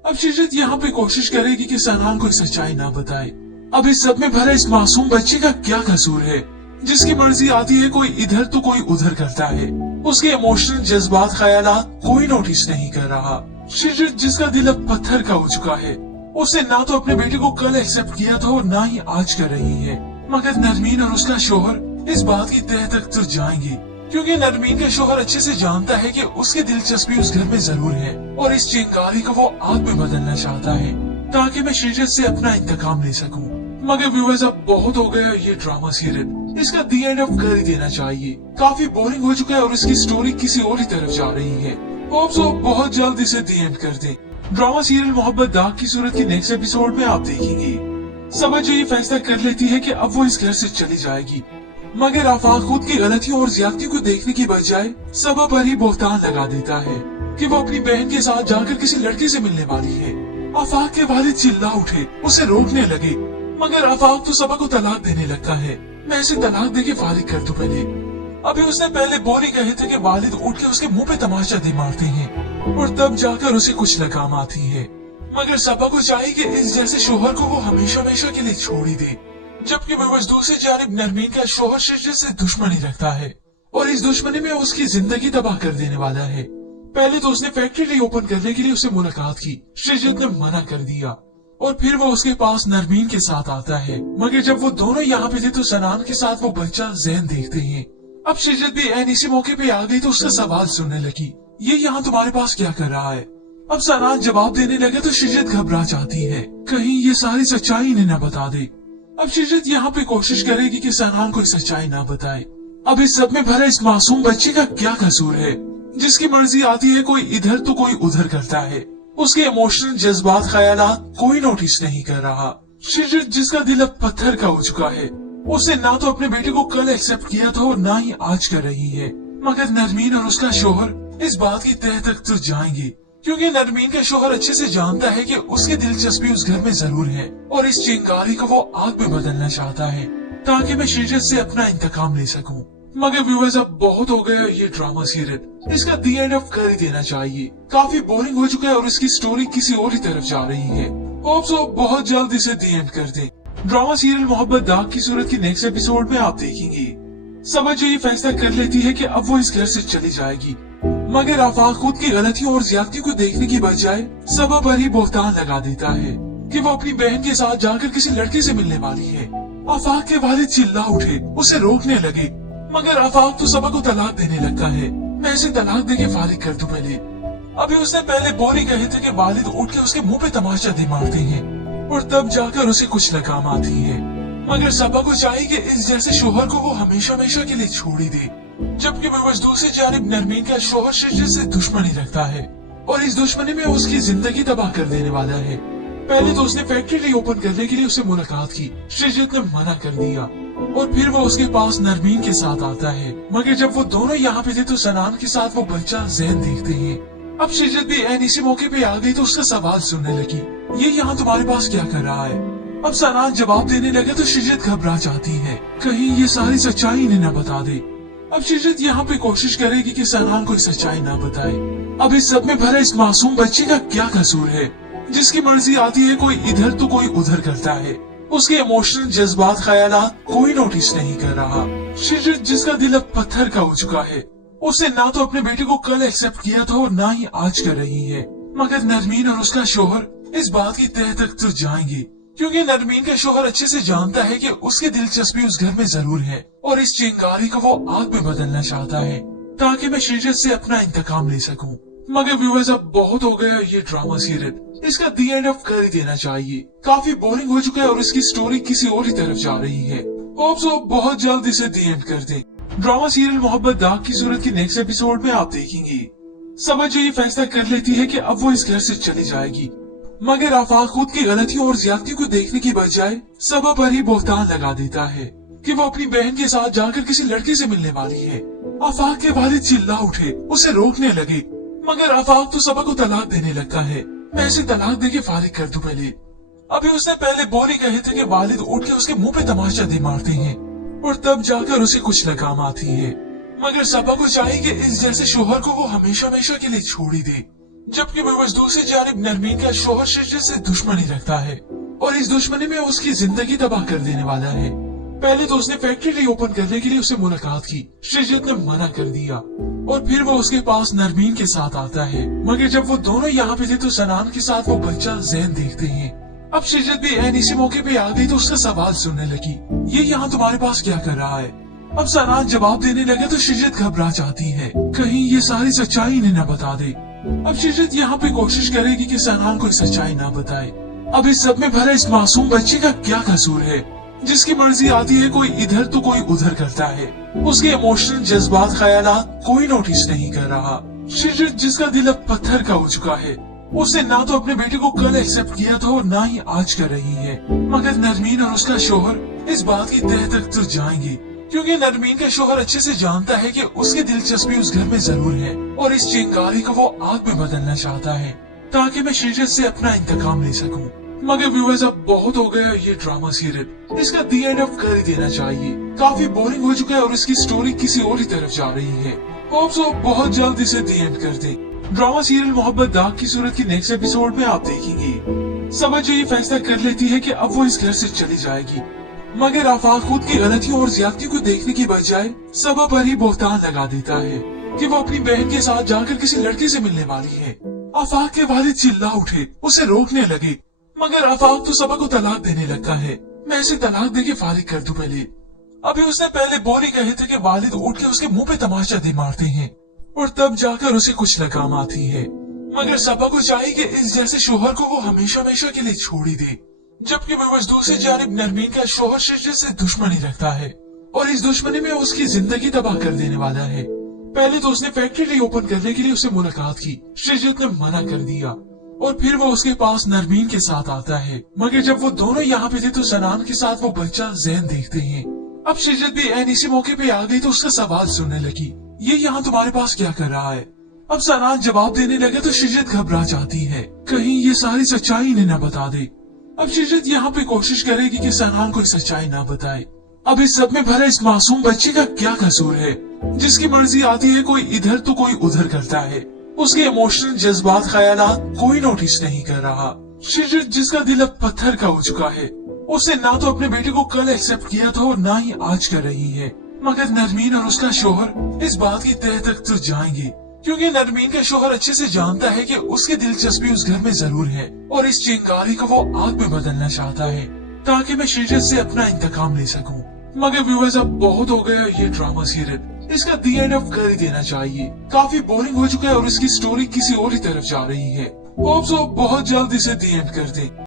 अब शिजत यहाँ पे कोशिश करेगी कि सनान को सच्चाई ना बताए। अब इस सब में भरा इस मासूम बच्चे का क्या कसूर है, जिसकी मर्जी आती है कोई इधर तो कोई उधर करता है। उसके इमोशनल जज्बात ख्यालात कोई नोटिस नहीं कर रहा। शिजत जिसका दिल अब पत्थर का हो चुका है, उसने ना तो अपने बेटे को कल एक्सेप्ट किया था और ना ही आज कर रही है। मगर नरमीन और उसका शोहर इस बात की तह तक तो जाएंगे, क्योंकि नरमीन का शोहर अच्छे से जानता है कि उसकी दिलचस्पी उस घर में जरूर है और इस चिंगारी को वो आग में बदलना चाहता है ताकि मैं शिजत से अपना इंतकाम ले सकूं। मगर व्यूअर्स अब बहुत हो गया ये ड्रामा सीरियल, इसका दी एंड ऑफ कर ही देना चाहिए। काफी बोरिंग हो चुका है और इसकी स्टोरी किसी और ही तरफ जा रही है। होप सो बहुत जल्द इसे दी एंड कर दें। ड्रामा सीरियल मोहब्बत दाग की सूरत की नेक्स्ट एपिसोड में आप देखेंगे समझ ये फैसला कर लेती है कि अब वो इस घर से चली जाएगी। मगर आफाक खुद की गलतियों और ज्यादतियों को देखने की बजाय सबब पर ही बोहतान लगा देता है कि वो अपनी बहन के साथ जाकर किसी लड़के से मिलने वाली है। आफाक के वालिद चिल्ला उठे, उसे रोकने लगे, मगर आफाक तो सबा को तलाक देने लगता है। मैं इसे तलाक देके फारिग कर दूं पहले। अभी उसने पहले बोल ही कहे थे कि वालिद उठ के उसके मुंह पे तमाचा दे मारते हैं और तब जाकर उसे कुछ लगाम आती है। मगर सबा को चाहिए कि इस जैसे शोहर को वो हमेशा हमेशा के लिए छोड़ ही दे। जबकि मैं दूसरी जानिब नरमीन का शोहर शिजत से दुश्मनी रखता है और इस दुश्मनी में उसकी जिंदगी तबाह कर देने वाला है। पहले तो उसने फैक्ट्री रीओपन करने के लिए उससे मुलाकात की। शिजत ने मना कर दिया और फिर वो उसके पास नरमीन के साथ आता है। मगर जब वो दोनों यहाँ पे थे तो सनान के साथ वो बच्चा ज़ैन देखते हैं। अब शिजत भी ऐन इसी मौके पे आ गई तो उसका सवाल सुनने लगी, ये यहाँ तुम्हारे पास क्या कर रहा है? अब सनान जवाब देने लगे तो शिजत घबरा जाती है, कहीं ये सारी सच्चाई इन्हें न बता दे। अब शिजत यहाँ पे कोशिश करेगी कि सनान को सच्चाई ना बताए। अब इस सब में भरा इस मासूम बच्चे का क्या कसूर है, जिसकी मर्जी आती है कोई इधर तो कोई उधर करता है। उसके इमोशनल जज्बात ख्यालात कोई नोटिस नहीं कर रहा। शिजत जिसका दिल अब पत्थर का हो चुका है, उसने ना तो अपने बेटे को कल एक्सेप्ट किया था और ना ही आज कर रही है। मगर नरमीन और उसका शोहर इस बात की तह तक तो जाएंगे, क्योंकि नरमीन का शोहर अच्छे से जानता है कि उसकी दिलचस्पी उस घर में जरूर है और इस चिंगारी को वो आग में बदलना चाहता है ताकि मैं शिजत से अपना इंतकाम ले सकूं। मगर व्यूअर्स अब बहुत हो गया ये ड्रामा सीरियल, इसका दी एंड ऑफ कर ही देना चाहिए। काफी बोरिंग हो चुका है और इसकी स्टोरी किसी और ही तरफ जा रही है। होप सो बहुत जल्द इसे दी एंड कर दें। ड्रामा सीरियल मोहब्बत दाग की सूरत की नेक्स्ट एपिसोड में आप देखेंगे समझ ये फैसला कर लेती है कि अब वो इस घर से चली जाएगी। मगर आफाक खुद की गलतियों और ज्यादतियों को देखने की बजाय सबब पर ही बोहतान लगा देता है कि वो अपनी बहन के साथ जाकर किसी लड़के से मिलने वाली है। आफाक के वालिद चिल्ला उठे, उसे रोकने लगे, मगर आफाक तो सबा को तलाक देने लगता है। मैं इसे तलाक देके फारिग कर दूं पहले। अभी उसने पहले बोल ही कहे थे कि वालिद उठ के उसके मुंह पे तमाचा दे मारते हैं और तब जाकर उसे कुछ लगाम आती है। मगर सबा को चाहिए कि इस जैसे शोहर को वो हमेशा हमेशा के लिए छोड़ ही दे। जबकि वह दूसरी जानिब नरमीन का शोहर शिजत से दुश्मनी रखता है और इस दुश्मनी में उसकी जिंदगी तबाह कर देने वाला है। पहले तो उसने फैक्ट्री रीओपन करने के लिए उससे मुलाकात की, शिजत ने मना कर दिया और फिर वो उसके पास नरमीन के साथ आता है। मगर जब वो दोनों यहाँ पे थे तो सनान के साथ वो बच्चा ज़ैन देखते हैं। अब शिजत भी ऐन इसी मौके पे आ गई तो उसका सवाल सुनने लगी, ये यहाँ तुम्हारे पास क्या कर रहा है? अब सनान जवाब देने लगे तो शिजत घबरा जाती है, कहीं ये सारी सच्चाई इन्हें न बता दे। अब शिजत यहाँ पे कोशिश करेगी कि सनान को सच्चाई ना बताए। अब इस सब में भरा इस मासूम बच्चे का क्या कसूर है, जिसकी मर्जी आती है कोई इधर तो कोई उधर करता है। उसके इमोशनल जज्बात ख्यालात कोई नोटिस नहीं कर रहा। शिजत जिसका दिल अब पत्थर का हो चुका है, उसने ना तो अपने बेटे को कल एक्सेप्ट किया था और ना ही आज कर रही है। मगर नरमीन और उसका शोहर इस बात की तह तक तो जाएंगे, क्योंकि नरमीन का शोहर अच्छे से जानता है कि उसकी दिलचस्पी उस घर में जरूर है और इस चिंगारी को वो आग में बदलना चाहता है ताकि मैं शिजत से अपना इंतकाम ले सकूं। मगर व्यूअर्स अब बहुत हो गया ये ड्रामा सीरियल, इसका दी एंड ऑफ कर ही देना चाहिए। काफी बोरिंग हो चुका है और इसकी स्टोरी किसी और ही तरफ जा रही है। होप सो बहुत जल्द इसे दी एंड कर दें। ड्रामा सीरियल मोहब्बत दाग की सूरत की नेक्स्ट एपिसोड में आप देखेंगे समझ ये फैसला कर लेती है कि अब वो इस घर से चली जाएगी। मगर आफाक खुद की गलतियों और ज्यादतियों को देखने की बजाय सबा पर ही बोहतान लगा देता है कि वो अपनी बहन के साथ जाकर किसी लड़के से मिलने वाली है। आफाक के वालिद चिल्ला उठे, उसे रोकने लगे, मगर आफाक तो सबा को तलाक देने लगता है। मैं इसे तलाक देके फारिग कर दूं पहले। अभी उसने पहले बोल ही कहे थे कि वालिद उठ के उसके मुंह पे तमाचा दे मारते हैं और तब जाकर उसे कुछ लगाम आती है। मगर सबा को चाहिए कि इस जैसे शोहर को वो हमेशा हमेशा के लिए छोड़ ही दे। जबकि वह दूसरी जानिब नरमीन का शोहर शिजत से दुश्मनी रखता है और इस दुश्मनी में उसकी जिंदगी तबाह कर देने वाला है। पहले तो उसने फैक्ट्री रीओपन करने के लिए उससे मुलाकात की, शिजत ने मना कर दिया और फिर वो उसके पास नरमीन के साथ आता है। मगर जब वो दोनों यहाँ पे थे तो सनान के साथ वो बच्चा ज़ैन देखते हैं। अब शिजत भी ऐन इसी मौके पे आ गई तो उसका सवाल सुनने लगी, ये यहाँ तुम्हारे पास क्या कर रहा है? अब सनान जवाब देने लगे तो शिजत घबरा जाती है, कहीं ये सारी सच्चाई इन्हें न बता दे। अब शिजत यहाँ पे कोशिश करेगी कि सनान को सच्चाई ना बताए। अब इस सब में भरा इस मासूम बच्चे का क्या कसूर है, जिसकी मर्जी आती है कोई इधर तो कोई उधर करता है। उसके इमोशनल जज्बात ख्यालात कोई नोटिस नहीं कर रहा। शिजत जिसका दिल अब पत्थर का हो चुका है, उसने ना तो अपने बेटे को कल एक्सेप्ट किया था और ना ही आज कर रही है। मगर नरमीन और उसका शोहर इस बात की तह तक तो जाएंगे, क्योंकि नरमीन का शोहर अच्छे से जानता है कि उसकी दिलचस्पी उस घर में जरूर है और इस चिंगारी को वो आग में बदलना चाहता है ताकि मैं शिजत से अपना इंतकाम ले सकूं। मगर व्यूअर्स अब बहुत हो गया ये ड्रामा सीरियल, इसका दी एंड ऑफ कर ही देना चाहिए। काफी बोरिंग हो चुका है और इसकी स्टोरी किसी और ही तरफ जा रही है। होप सो बहुत जल्द इसे दी एंड कर दें। ड्रामा सीरियल मोहब्बत दाग की सूरत की नेक्स्ट एपिसोड में आप देखेंगे समझ ये फैसला कर लेती है कि अब वो इस घर से चली जाएगी। मगर आफाक खुद की गलतियों और ज्यादतियों को देखने की बजाय सबा पर ही बोहतान लगा देता है कि वो अपनी बहन के साथ जाकर किसी लड़के से मिलने वाली है। आफाक के वालिद चिल्ला उठे, उसे रोकने लगे, मगर आफाक तो सबा को तलाक देने लगता है। मैं इसे तलाक देके फारिग कर दूं पहले। अभी उसने पहले बोल ही कहे थे कि वालिद उठ के उसके मुंह पे तमाचा दे मारते हैं और तब जाकर उसे कुछ लगाम आती है। मगर सबा को चाहिए कि इस जैसे शोहर को वो हमेशा हमेशा के लिए छोड़ ही दे। जबकि वह दूसरी जानिब नरमीन का शोहर शिजत से दुश्मनी रखता है और इस दुश्मनी में उसकी जिंदगी तबाह कर देने वाला है। पहले तो उसने फैक्ट्री रीओपन करने के लिए उससे मुलाकात की, शिजत ने मना कर दिया और फिर वो उसके पास नरमीन के साथ आता है। मगर जब वो दोनों यहाँ पे थे तो सनान के साथ वो बच्चा ज़ैन देखते हैं। अब शिजत भी ऐन इसी मौके पे आ गई तो उसका सवाल सुनने लगी, ये यहाँ तुम्हारे पास क्या कर रहा है? अब सनान जवाब देने लगे तो शिजत घबरा जाती है, कहीं ये सारी सच्चाई इन्हें न बता दे। अब शिजत यहाँ पे कोशिश करेगी कि सनान को सच्चाई ना बताए। अब इस सब में भरा इस मासूम बच्चे का क्या कसूर है, जिसकी मर्जी आती है कोई इधर तो कोई उधर करता है। उसके इमोशनल जज्बात ख्यालात कोई नोटिस नहीं कर रहा। शिजत जिसका दिल अब पत्थर का हो चुका है, उसने ना तो अपने बेटे को कल एक्सेप्ट किया था और ना ही आज कर रही है। मगर नरमीन और उसका शोहर इस बात की तह तक तो जाएंगे, क्योंकि नरमीन का शोहर अच्छे से जानता है कि उसकी दिलचस्पी उस घर में जरूर है और इस चिंगारी को वो आग में बदलना चाहता है ताकि मैं शीरत से अपना इंतकाम ले सकूं। मगर व्यूअर्स अब बहुत हो गया ये ड्रामा सीरियल, इसका दी एंड ऑफ कर ही देना चाहिए। काफी बोरिंग हो चुका है और इसकी स्टोरी किसी और ही तरफ जा रही है। होप सो बहुत जल्द इसे दी एंड कर दें।